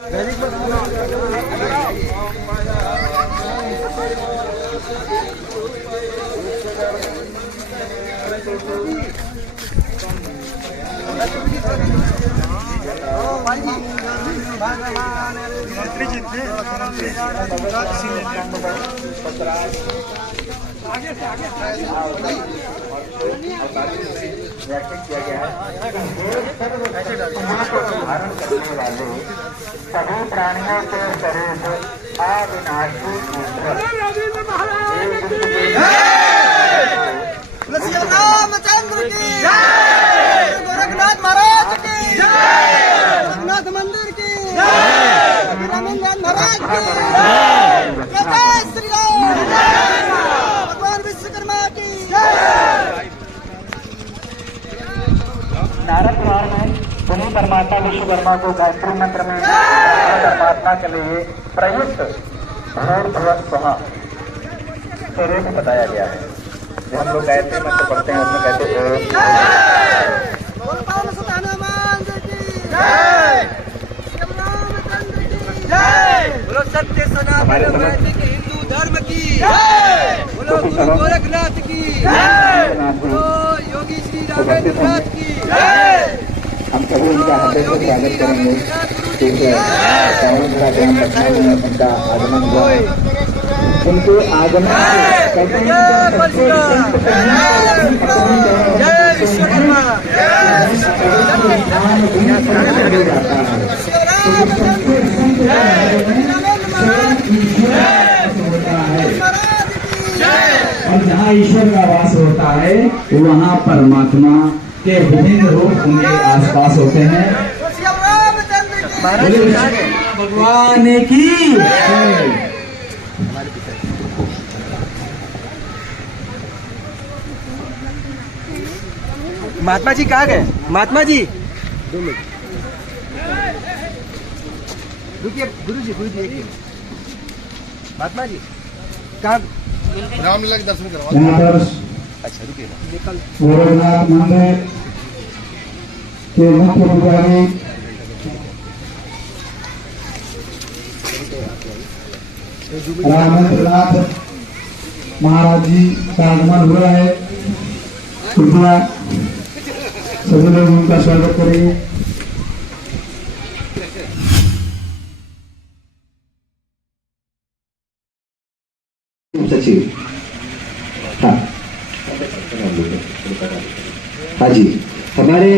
किया गया है धारण करने वाले सभी प्राणियों के शरीर अविनाशी रामचंद्र की गोरखनाथ महाराज की रघुनाथ मंदिर की रघुनाथ महाराज की जय श्री राम भगवान विश्वकर्मा की नारद पुराण में पुण्य परमात्मा विश्वकर्मा को गायत्री मंत्र में परमात्मा के लिए प्रयुक्त भूर्भुवः स्वः तेरे को बताया गया है। जो हम लोग गायत्री मंत्र पढ़ते हैं उसमें कहते हैं बोलो सत्य सनातन हिंदू धर्म की बोलो गुरु गोरखनाथ की बोलो योगी श्री राघवेंद्रनाथ की हम सभी उनका हृदय से स्वागत करेंगे। ठीक है, उनका आगमन हुआ, उनके आगमन और जहाँ ईश्वर का वास होता है वहाँ परमात्मा के विभिन्न रूप उनके आसपास होते हैं। भगवान की महात्मा जी कहाँ गए? महात्मा जी 2 मिनट रुकिए। गुरु जी एक मिनट। महात्मा जी कहाँ? रामलीला के दर्शन करवा। यहाँ पर अच्छा रुकिए ना। गोरखनाथ मंदिर के मुख्य पुजारी रामेंद्रनाथ महाराज जी का आगमन हुआ है। कृपया सभी लोग उनका स्वागत करेंगे। सचिव हाँ जी, हमारे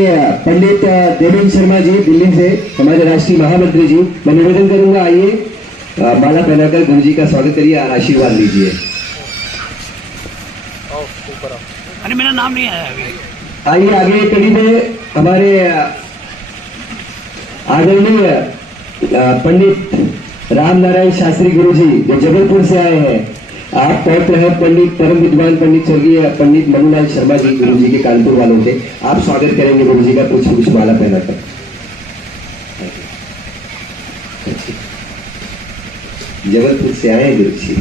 पंडित देवेंद्र शर्मा जी दिल्ली से हमारे राष्ट्रीय महामंत्री जी, मैं निवेदन करूंगा आइए माला पहनाकर गुरु जी का स्वागत करिए और आशीर्वाद लीजिए। अरे मेरा नाम नहीं आया अभी। आइए आगे कड़ी में हमारे आदरणीय पंडित राम नारायण शास्त्री गुरु जी जो जबलपुर से आए हैं। आप पहुंच रहे हैं पंडित परम विद्वान पंडित स्वर्गीय पंडित मनुलाल शर्मा जी गुरु जी के कानपुर वालों से। आप स्वागत करेंगे गुरु जी का कुछ माला पहनाकर। जबलपुर से आए गुरु जी।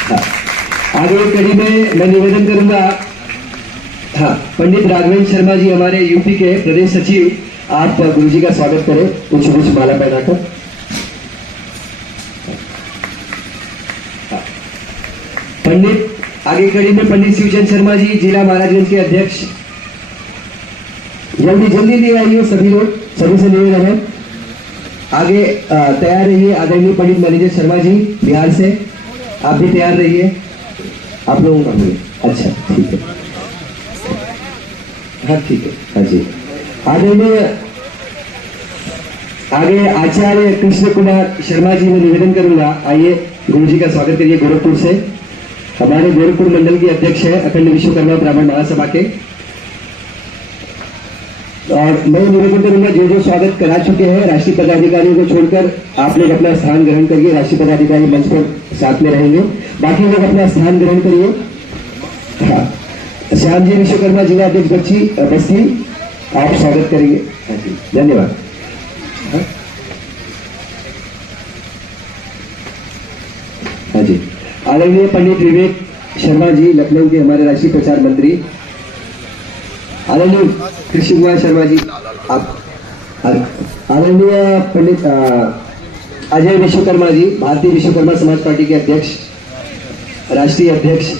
हाँ, आगे कड़ी में मैं निवेदन करूंगा हाँ पंडित राघवेंद्र शर्मा जी हमारे यूपी के प्रदेश सचिव, आप गुरु जी का स्वागत करें कुछ माला पहनाकर। पंडित आगे कड़ी में पंडित शिवचंद शर्मा जी जिला महाराजगंज के अध्यक्ष, जल्दी ले आइए सभी लोग, सभी से निवेदन है आगे तैयार रहिए। आदरणीय पंडित मनीजर शर्मा जी बिहार से, आप भी तैयार रहिए। आप लोगों का भी अच्छा ठीक है। हाँ ठीक है। हाँ जी, आदरणीय आगे आचार्य कृष्ण कुमार शर्मा जी में निवेदन करूंगा आइए गुरु जी का स्वागत करिए। गोरखपुर से हमारे गोरखपुर मंडल के अध्यक्ष है अखंड विश्वकर्मा ब्राह्मण महासभा के। और मैं निवेदन करूंगा जो स्वागत करा चुके हैं राष्ट्रीय पदाधिकारियों को छोड़कर आप लोग अपना स्थान ग्रहण करिए। राष्ट्रीय पदाधिकारी मंच पर साथ में रहेंगे, बाकी लोग अपना स्थान ग्रहण करिए। हाँ, श्याम जी विश्वकर्मा जिला अध्यक्ष बस्ती आप स्वागत करेंगे। हाँ जी धन्यवाद। हाँ जी, आदरणीय पंडित विवेक शर्मा जी लखनऊ के हमारे राष्ट्रीय प्रचार मंत्री। आदरणीय कृष्ण कुमार शर्मा जी आप आदरणीय पंडित अजय विश्वकर्मा जी, भारतीय विश्वकर्मा समाज पार्टी के अध्यक्ष, राष्ट्रीय अध्यक्ष,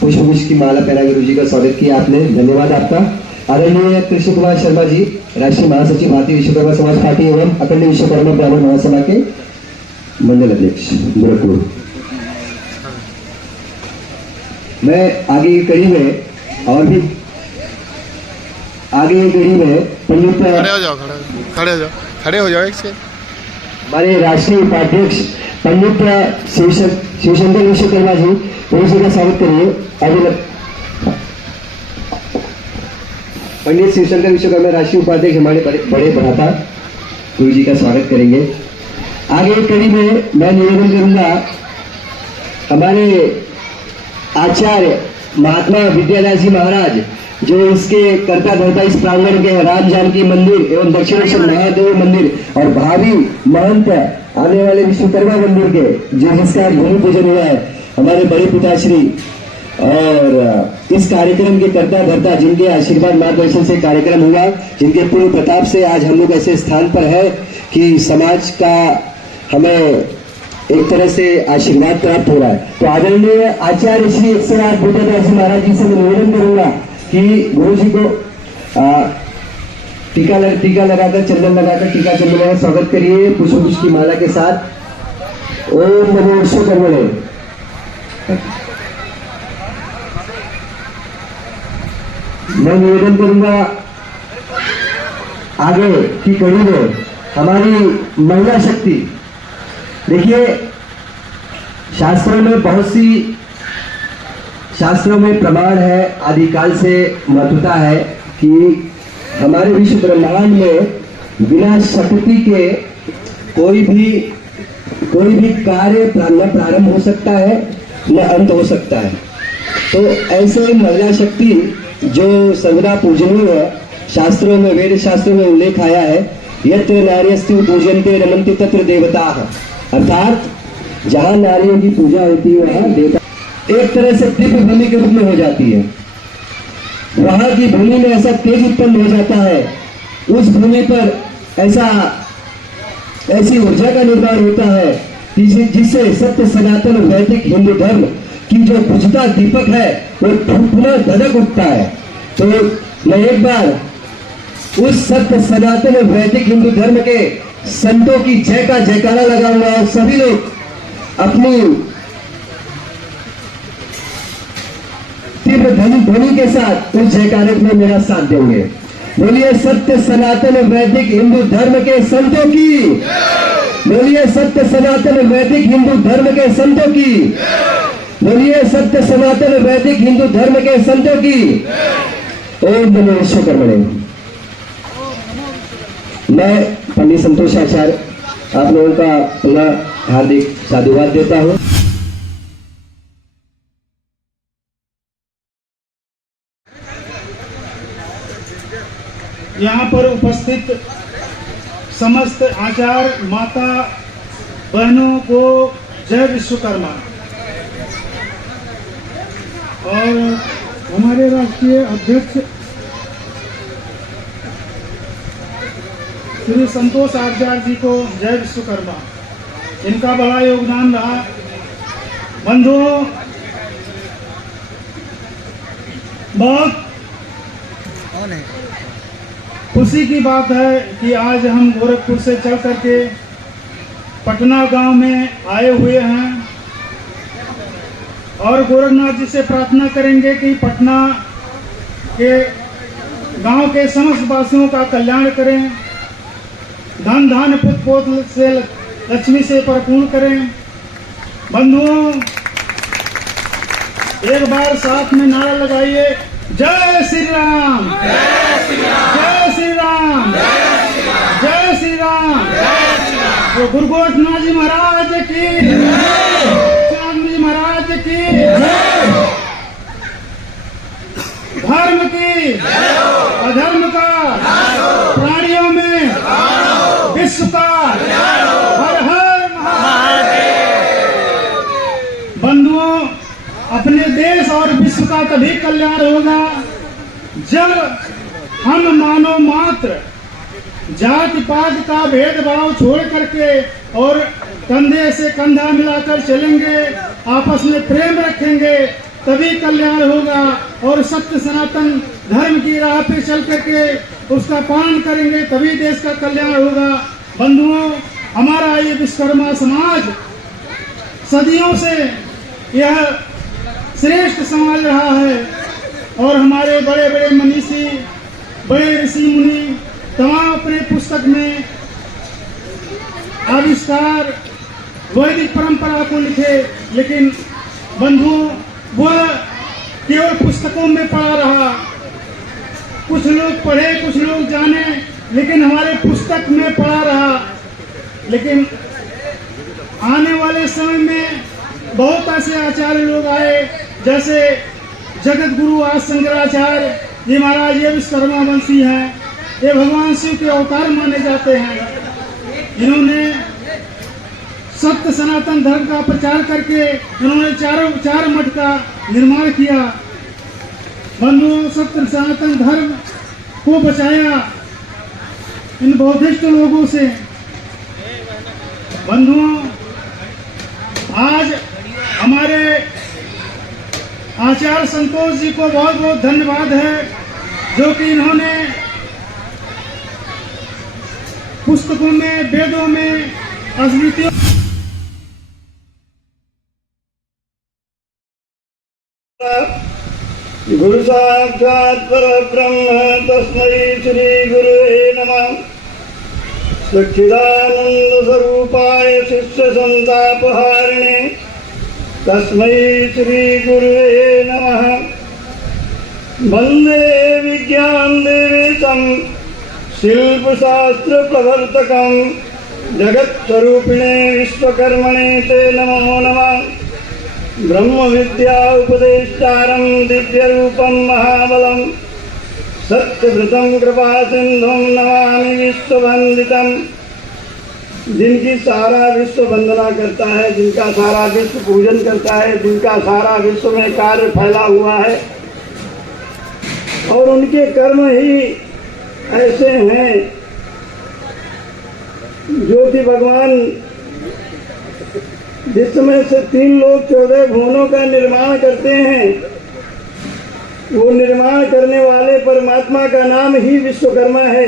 पुष्प की माला पहना गुरु जी का स्वागत किया आपने, धन्यवाद आपका। आदरणीय कृष्ण कुमार शर्मा जी, राष्ट्रीय महासचिव, भारतीय विश्वकर्मा समाज पार्टी एवं अखंड विश्वकर्मा ब्राह्मण महासभा के मंडल अध्यक्ष गोरखपुर। मैं आगे की कड़ी में और भी आगे की कड़ी में पंडित खड़े हो जाओ, खड़े हो जाओ एक से। हमारे राष्ट्रीय उपाध्यक्ष पंडित शिवशंकर विश्वकर्मा जी, उनसे का स्वागत करिए। पंडित शिवशंकर विश्वकर्मा राष्ट्रीय उपाध्यक्ष हमारे बड़े भ्राता गुरु जी का स्वागत करेंगे। आगे एक कड़ी में मैं निवेदन करूंगा हमारे आचार्य महात्मा विद्यादास जी महाराज, जो इसके कर्ता धर्ता इस प्रांगण के राम जानकी मंदिर एवं दक्षिणेश्वर महादेव मंदिर और भावी महंत आने वाले विश्वकर्मा मंदिर के जो जिसका भूमि पूजन हुआ है, हमारे बड़े पिताश्री और इस कार्यक्रम के कर्ता धर्ता जिनके आशीर्वाद मार्गदर्शन से कार्यक्रम हुआ, जिनके पूर्ण प्रताप से आज हम लोग ऐसे स्थान पर है कि समाज का हमें एक तरह से आशीर्वाद प्राप्त हो रहा है। तो आदरणीय आचार्य श्री 108 विद्यादास जी महाराज जी से मैं निवेदन करूंगा कि गुरु जी को टीका लगाकर, चंदन लगाकर, टीका चंदन लगाकर स्वागत करिए पुष्प की माला के साथ। ओम नमो विश्वकर्मणे। मैं निवेदन करूंगा आगे की कड़ी में हमारी महिला शक्ति। देखिए, शास्त्रों में प्रमाण है, आदिकाल से महत्वता है कि हमारे विश्व ब्रह्मांड में बिना शक्ति के कोई भी कार्य न प्रारंभ हो सकता है न अंत हो सकता है। तो ऐसे महिला शक्ति जो सर्वदा पूजनीय है, शास्त्रों में, वेद शास्त्रों में उल्लेख आया है, यत्र नार्यस्तु पूजन्ते रमन्ति तत्र देवताः, अर्थात जहां नारियों की पूजा होती है वहां देवता एक तरह से दिव्य भूमि के रूप में हो जाती है। वहां की भूमि में ऐसा तेज उत्पन्न हो जाता है, उस भूमि पर ऐसी ऊर्जा का निर्माण होता है जिससे सत्य सनातन वैदिक हिंदू धर्म की जो बुझता दीपक है वो पुनः धधक उठता है। तो मैं एक बार उस सत्य सनातन वैदिक हिंदू धर्म के संतों की जय का जयकारा लगाऊंगा और सभी लोग अपनी तीव्र ध्वनि के साथ उस जयकारे में मेरा साथ देंगे। बोलिए सत्य सनातन वैदिक हिंदू धर्म के संतों की, बोलिए सत्य सनातन वैदिक हिंदू धर्म के संतों की, बोलिए सत्य सनातन वैदिक हिंदू धर्म के संतों की। ओम नमो विश्वकर्मणे। मैं पंडित संतोष आचार्य आप लोगों का पुनः हार्दिक साधुवाद देता हूं। यहाँ पर उपस्थित समस्त आचार्य माता बहनों को जय विश्वकर्मा। और हमारे राष्ट्रीय अध्यक्ष श्री संतोष आचार्य जी को जय विश्वकर्मा। इनका बड़ा योगदान रहा। बंधुओं, बहुत खुशी की बात है कि आज हम गोरखपुर से चल करके पटना गांव में आए हुए हैं और गोरखनाथ जी से प्रार्थना करेंगे कि पटना के गांव के समस्त वासियों का कल्याण करें, धन धान्य पुत्र पौत्र से लक्ष्मी से परिपूर्ण करें। बंधुओं, एक बार साथ में नारा लगाइए, जय श्री राम, जय श्री राम, जय श्री राम। तो गुरु गोरखनाथ जी महाराज की, चांद जी महाराज की, धर्म की, अधर्म का, प्राणियों में विश्व का, हर हर महादेव। बंधुओं, अपने देश और विश्व का तभी कल्याण होगा जब हम मानव मात्र जाति पात का भेदभाव छोड़ करके और कंधे से कंधा मिलाकर चलेंगे, आपस में प्रेम रखेंगे, तभी कल्याण होगा। और सत्य सनातन धर्म की राह पे चल करके उसका पालन करेंगे, तभी देश का कल्याण होगा। बंधुओं, हमारा ये विश्वकर्मा समाज सदियों से यह श्रेष्ठ समाज रहा है और हमारे बड़े बड़े मनीषी, बड़े ऋषि मुनि तमाम अपने पुस्तक में आविष्कार वैदिक परंपरा को लिखे, लेकिन बंधुओं वह केवल पुस्तकों में पढ़ा रहा। कुछ लोग पढ़े, कुछ लोग जाने, लेकिन हमारे पुस्तक में पढ़ा रहा। लेकिन आने वाले समय में बहुत ऐसे आचार्य लोग आए, जैसे जगत गुरु आज शंकराचार्य जी महाराज, ये विश्वकर्मा वंशी हैं, ये भगवान शिव के अवतार माने जाते हैं। इन्होंने सत्य सनातन धर्म का प्रचार करके इन्होंने चार मठ का निर्माण किया। बंधुओं, सत्य सनातन धर्म को बचाया इन बौद्धिस्ट लोगों से। बंधुओं, आज हमारे आचार्य संतोष जी को बहुत बहुत धन्यवाद है, जो कि इन्होंने पुस्तकों में, वेदों में, स्मृतियों गुरु साक्षात् परब्रह्म तस्मै श्री गुरुवे नमः। सच्चिदानंद स्वरूपाय शिष्य संतापहारिणे तस्मै श्री गुरुवे नमः। वंदे विज्ञान देवेशं शिल्पशास्त्र प्रवर्तकं जगत् स्वरूपिणे विश्वकर्मणे ते नमो नमः। ब्रह्म विद्या उपदेष्टारं दिव्य रूपं महाबलं सत्यव्रतं कृपा सिंधुं नमामि विश्ववंदितं। जिनकी सारा विश्व वंदना करता है, जिनका सारा विश्व पूजन करता है, जिनका सारा विश्व में कार्य फैला हुआ है, और उनके कर्म ही ऐसे हैं जो कि भगवान जिस समय से 3 लोक 14 भुवनों का निर्माण करते हैं, वो निर्माण करने वाले परमात्मा का नाम ही विश्वकर्मा है।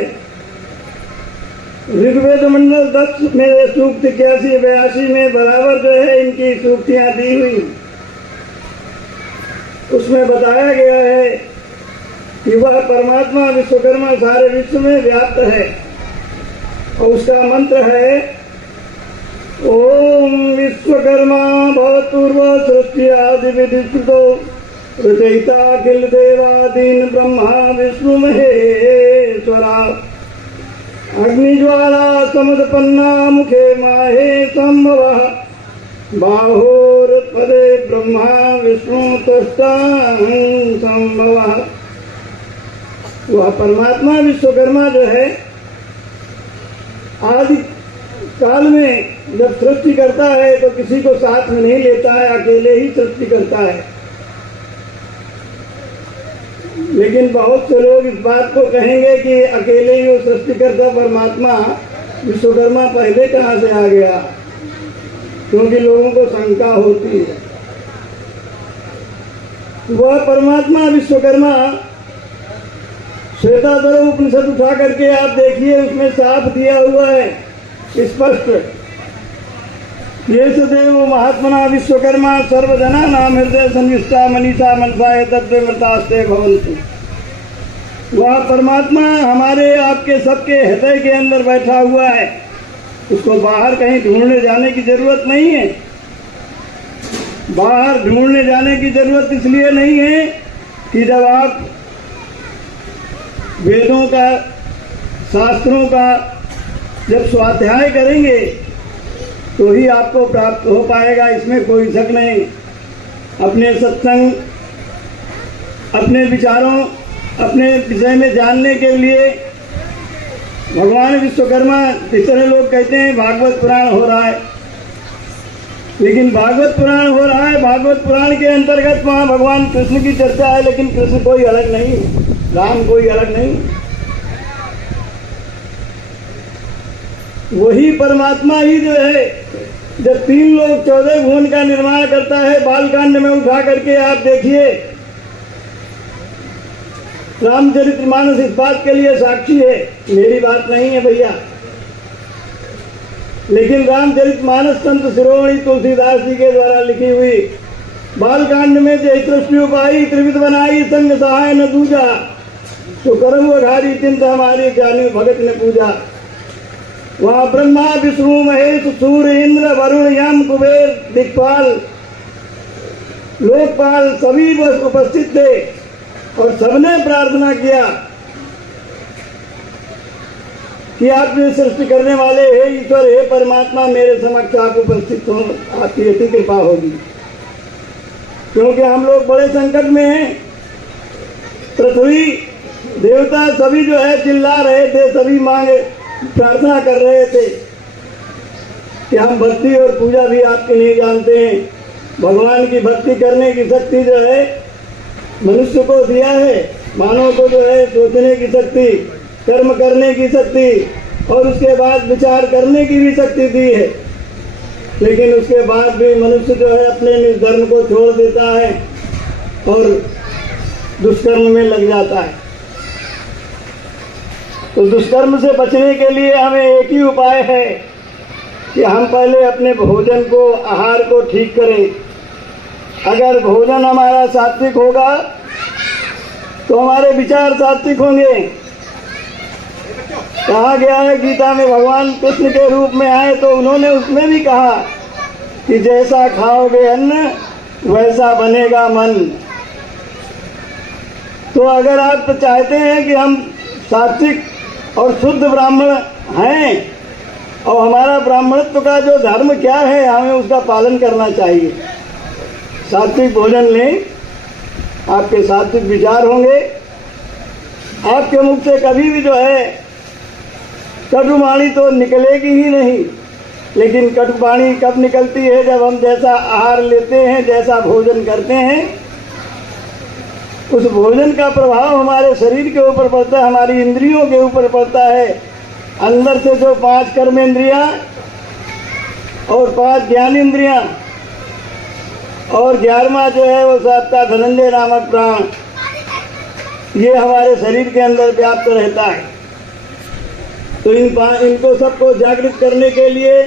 ऋग्वेद मंडल 10 में सूक्त 81-82 में बराबर जो है इनकी सूक्तियां दी हुई, उसमें बताया गया है कि वह परमात्मा विश्वकर्मा सारे विश्व में व्याप्त है। और उसका मंत्र है ओम विश्वकर्मा भवतुर्व सृष्टि आदि विधिष्ठितो रचयिता किल देवादीन ब्रह्मा विष्णु महेश्वरा। अग्निज्वाला समुदपन्ना मुखे माहे संभव बाहोरुत्पदे ब्रह्मा विष्णु तुष्टा संभव। वह परमात्मा विश्वकर्मा जो है आदि काल में जब सृष्टि करता है तो किसी को साथ में नहीं लेता है, अकेले ही सृष्टि करता है। लेकिन बहुत से लोग इस बात को कहेंगे कि अकेले ही वो सृष्टि करता परमात्मा विश्वकर्मा पहले कहाँ से आ गया, क्योंकि लोगों को शंका होती है। वह परमात्मा विश्वकर्मा श्वेताधर उपनिषद उठा करके आप देखिए, उसमें साफ दिया हुआ है स्पष्ट, ये सदैव महात्मना विश्वकर्मा सर्वजना नाम हृदय संविष्टा मनीषा मनसाय तत्वमृतास्ते भवन्तु। वह परमात्मा हमारे आपके सबके हृदय के अंदर बैठा हुआ है, उसको बाहर कहीं ढूंढने जाने की जरूरत नहीं है। बाहर ढूंढने जाने की जरूरत इसलिए नहीं है कि जब आप वेदों का, शास्त्रों का जब स्वाध्याय करेंगे तो ही आपको प्राप्त हो पाएगा, इसमें कोई शक नहीं। अपने सत्संग, अपने विचारों, अपने विषय में जानने के लिए भगवान विश्वकर्मा, इस तरह लोग कहते हैं भागवत पुराण हो रहा है, लेकिन भागवत पुराण हो रहा है, भागवत पुराण के अंतर्गत वहाँ भगवान कृष्ण की चर्चा है, लेकिन कृष्ण कोई अलग नहीं, राम कोई अलग नहीं। वही परमात्मा ही जो है जब 3 लोग 14 भुवन का निर्माण करता है, बालकांड में उठा करके आप देखिए, रामचरितमानस इस बात के लिए साक्षी है, मेरी बात नहीं है भैया। लेकिन रामचरितमानस संत शिरोमणि तुलसीदास जी के द्वारा लिखी हुई बालकांड में जय सृष्टि उपाई त्रिविध बनाई संग सहाय न दूजा, तो करम अघारी चिंता हमारी जानी भगत ने पूजा। वहाँ ब्रह्मा विष्णु महेश सूर्य इंद्र वरुण यम कुबेर दिक्पाल लोकपाल सभी उपस्थित थे और सबने प्रार्थना किया कि आप जो सृष्टि करने वाले हे ईश्वर, हे परमात्मा, मेरे समक्ष आप उपस्थित हो, आपकी ऐसी कृपा होगी, क्योंकि हम लोग बड़े संकट में हैं। पृथ्वी देवता सभी जो है चिल्ला रहे थे, सभी मांगे प्रार्थना कर रहे थे कि हम भक्ति और पूजा भी आपके नहीं जानते हैं। भगवान की भक्ति करने की शक्ति जो है मनुष्य को दिया है, मानव को जो है सोचने की शक्ति, कर्म करने की शक्ति और उसके बाद विचार करने की भी शक्ति दी है। लेकिन उसके बाद भी मनुष्य जो है अपने निज धर्म को छोड़ देता है और दुष्कर्म में लग जाता है। तो दुष्कर्म से बचने के लिए हमें एक ही उपाय है कि हम पहले अपने भोजन को, आहार को ठीक करें। अगर भोजन हमारा सात्विक होगा तो हमारे विचार सात्विक होंगे। कहा गया है गीता में, भगवान कृष्ण के रूप में आए तो उन्होंने उसमें भी कहा कि जैसा खाओगे अन्न वैसा बनेगा मन। तो अगर आप तो चाहते हैं कि हम सात्विक और शुद्ध ब्राह्मण हैं और हमारा ब्राह्मणत्व का जो धर्म क्या है, हमें उसका पालन करना चाहिए। सात्विक भोजन लें, आपके सात्विक विचार होंगे, आपके मुख से कभी भी जो है कटुवाणी तो निकलेगी ही नहीं। लेकिन कटुवाणी कब निकलती है? जब हम जैसा आहार लेते हैं, जैसा भोजन करते हैं, उस भोजन का प्रभाव हमारे शरीर के ऊपर पड़ता है, हमारी इंद्रियों के ऊपर पड़ता है। अंदर से जो 5 कर्मेंद्रियां और 5 ज्ञानेंद्रियां और 11वां जो है वो आपका धनंजय नामक प्राण, ये हमारे शरीर के अंदर व्याप्त रहता है। तो इनको सबको जागृत करने के लिए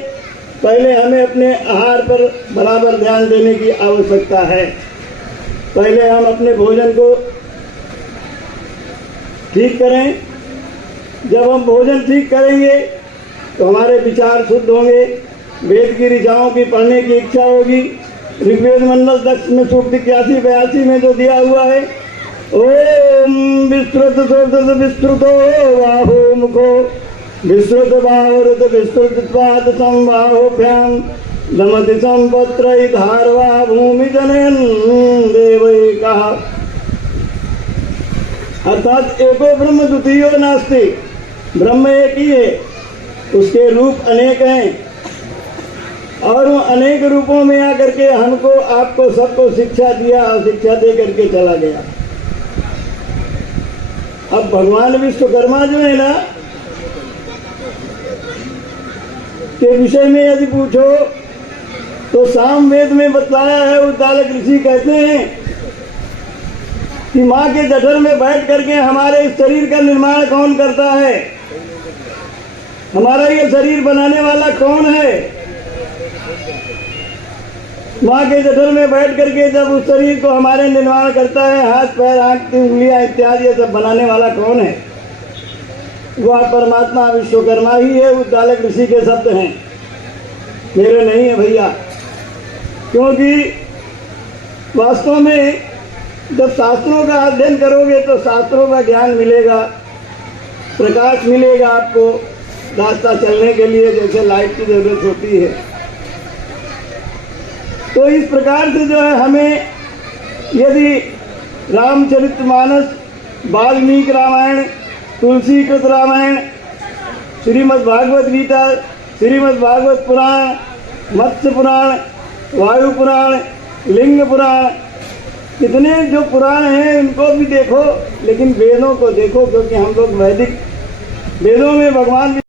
पहले हमें अपने आहार पर बराबर ध्यान देने की आवश्यकता है। पहले हम अपने भोजन को ठीक करें। जब हम भोजन ठीक करेंगे तो हमारे विचार शुद्ध होंगे, वेद की ऋचाओं की पढ़ने की इच्छा होगी। ऋग्वेद मंडल 10 में सूक्त 81-82 में जो दिया हुआ है, ओम विस्तृत विस्तृतो बाहो मुखो विस्तृत बाहुरुत विस्तृत पाद संबाहोभ्याम दमति संपत्र धारवा भूमि जनयन देवैकः। अर्थात एको ब्रह्म द्वितीयो नास्ति, ब्रह्म एक ही है, उसके रूप अनेक हैं और वो अनेक रूपों में आकर के हमको, आपको, सबको शिक्षा दिया और शिक्षा दे करके चला गया। अब भगवान विश्वकर्मा जो है ना के विषय में यदि पूछो तो सामवेद में बतलाया है। उद्दालक ऋषि कहते हैं कि माँ के जठर में बैठ करके हमारे इस शरीर का निर्माण कौन करता है, हमारा ये शरीर बनाने वाला कौन है। माँ के जठर में बैठ करके जब उस शरीर को हमारे निर्माण करता है, हाथ पैर आंख की उंगलियां इत्यादि ये सब बनाने वाला कौन है? वह परमात्मा विश्वकर्मा ही है। उद्दालक ऋषि के शब्द हैं, मेरे नहीं है भैया। क्योंकि वास्तव में जब शास्त्रों का अध्ययन करोगे तो शास्त्रों का ज्ञान मिलेगा, प्रकाश मिलेगा आपको रास्ता चलने के लिए, जैसे लाइट की जरूरत होती है। तो इस प्रकार से जो है हमें यदि रामचरितमानस, वाल्मीकि रामायण, तुलसी कृत रामायण, श्रीमद् भागवत गीता, श्रीमद् भागवत पुराण, मत्स्य पुराण, वायु पुराण, लिंग पुराण, कितने जो पुराण हैं उनको भी देखो, लेकिन वेदों को देखो, क्योंकि हम लोग वैदिक वेदों में भगवान